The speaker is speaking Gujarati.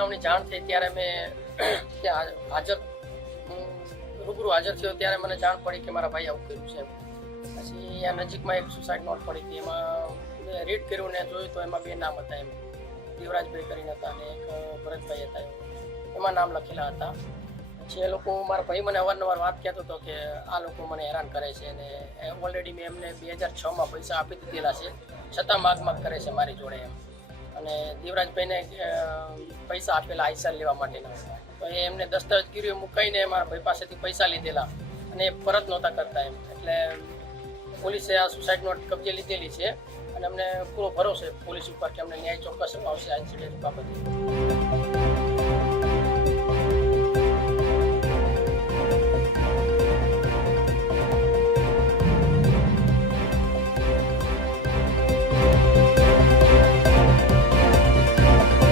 બનાવની જાણ થઈ ત્યારે મેં ત્યાં રૂબરૂ હાજર થયો ત્યારે મને જાણ પડી કે મારા ભાઈ આવું કર્યું છે. પછી અહીંયા નજીકમાં એક સુસાઇડ નોટ પડી હતી, એમાં મેં રીડ કર્યું ને જોયું તો એમાં બે નામ હતા. એમ દેવરાજભાઈ કરીને હતા અને એક ભરતભાઈ હતા, એમાં નામ લખેલા હતા. પછી એ લોકો, મારા ભાઈ મને અવારનવાર વાત કહેતો હતો કે આ લોકો મને હેરાન કરે છે અને ઓલરેડી મેં એમને 2006માં પૈસા આપી દીધેલા છે, છતાં માગ કરે છે મારી જોડે એમ. અને દેવરાજભાઈને પૈસા આપેલા આઈસર લેવા માટેના, તો એ એમને દસ્તાવેજગીરીઓ મુકાઈને મારા ભાઈ પાસેથી પૈસા લીધેલા અને એ પરત નહોતા કરતા એમ. એટલે પોલીસે આ સુસાઇડ નોટ કબજે લીધેલી છે અને અમને પૂરો ભરોસો છે પોલીસ ઉપર કે અમને ન્યાય ચોક્કસ અપાવશે આ ઇન્સિડન્ટ બાબતે.